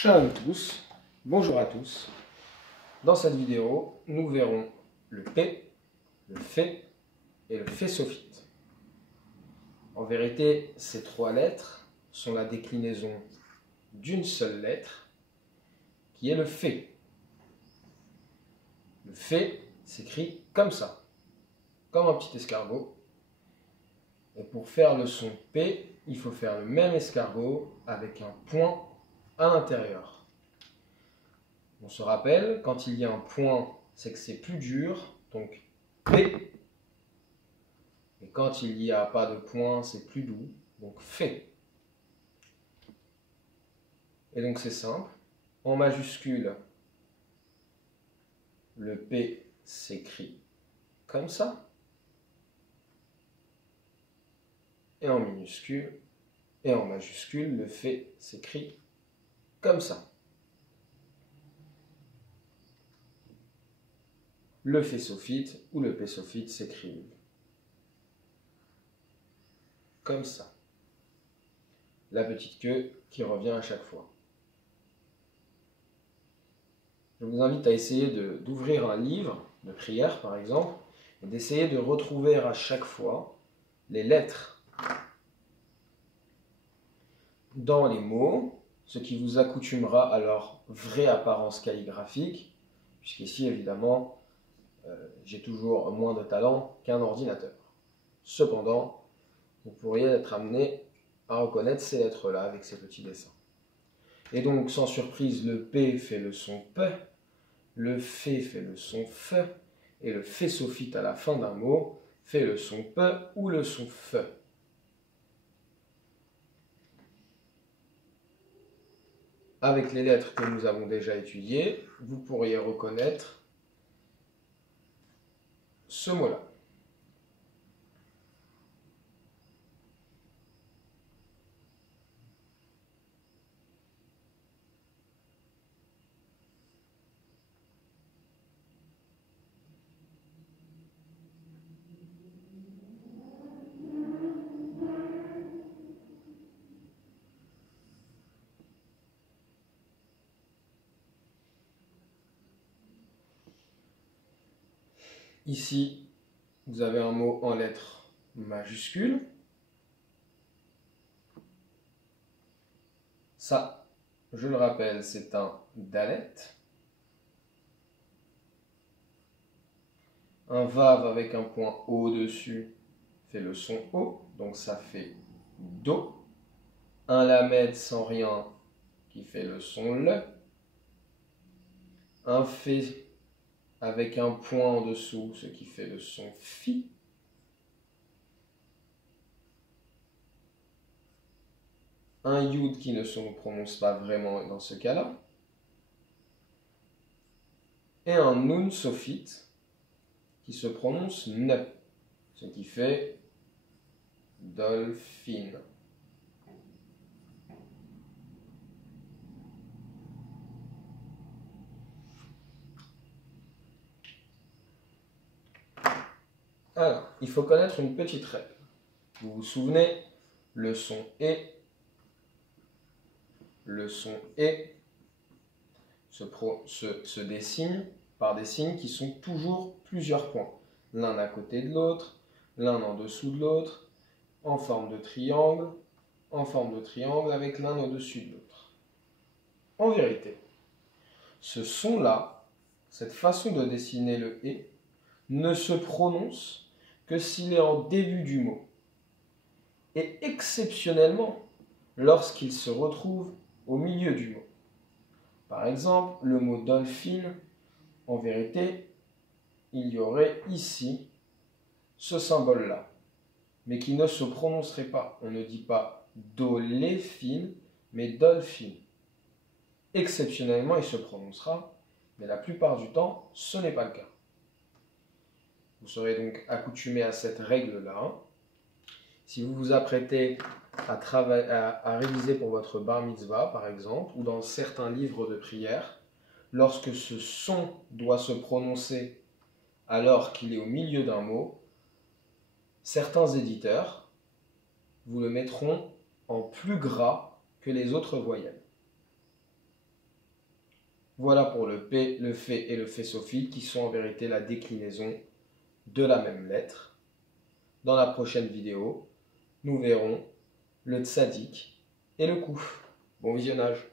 Shalom tous, bonjour à tous. Dans cette vidéo, nous verrons le P, le Fé et le Fé sophite. En vérité, ces trois lettres sont la déclinaison d'une seule lettre, qui est le Fé. Le Fé s'écrit comme ça, comme un petit escargot. Et pour faire le son P, il faut faire le même escargot avec un point à l'intérieur. On se rappelle, quand il y a un point, c'est que c'est plus dur, donc P. Et quand il n'y a pas de point, c'est plus doux, donc Fé. Et donc c'est simple. En majuscule, le P s'écrit comme ça. Et en minuscule, et en majuscule, le Fé s'écrit comme ça. Le Fé sophite ou le P sophite s'écrit comme ça. La petite queue qui revient à chaque fois. Je vous invite à essayer d'ouvrir un livre de prière, par exemple, et d'essayer de retrouver à chaque fois les lettres dans les mots, ce qui vous accoutumera à leur vraie apparence calligraphique, puisqu'ici, évidemment, j'ai toujours moins de talent qu'un ordinateur. Cependant, vous pourriez être amené à reconnaître ces lettres-là avec ces petits dessins. Et donc, sans surprise, le P fait le son P, le Fé fait le son F, et le Fé sophite à la fin d'un mot fait le son P ou le son F. Avec les lettres que nous avons déjà étudiées, vous pourriez reconnaître ce mot-là. Ici, vous avez un mot en lettres majuscules. Ça, je le rappelle, c'est un dalet. Un vav avec un point au-dessus fait le son O, donc ça fait Do. Un lamed sans rien qui fait le son Le. Un Fé avec un point en dessous, ce qui fait le son Fi. Un Yud qui ne se prononce pas vraiment dans ce cas-là. Et un Nun sophite qui se prononce Ne, ce qui fait Dolphin. Alors, il faut connaître une petite règle. Vous vous souvenez, le son E se dessine par des signes qui sont toujours plusieurs points. L'un à côté de l'autre, l'un en dessous de l'autre, en forme de triangle avec l'un au-dessus de l'autre. En vérité, ce son-là, cette façon de dessiner le E, ne se prononce que s'il est en début du mot. Et exceptionnellement, lorsqu'il se retrouve au milieu du mot. Par exemple, le mot dolphin, en vérité, il y aurait ici ce symbole-là, mais qui ne se prononcerait pas. On ne dit pas doléphine, mais dolphin. Exceptionnellement, il se prononcera, mais la plupart du temps, ce n'est pas le cas. Vous serez donc accoutumé à cette règle-là. Si vous vous apprêtez à réviser pour votre bar mitzvah, par exemple, ou dans certains livres de prière, lorsque ce son doit se prononcer alors qu'il est au milieu d'un mot, certains éditeurs vous le mettront en plus gras que les autres voyelles. Voilà pour le P, le F et le F sophique qui sont en vérité la déclinaison de la même lettre. Dans la prochaine vidéo, nous verrons le tzaddik et le kouf. Bon visionnage.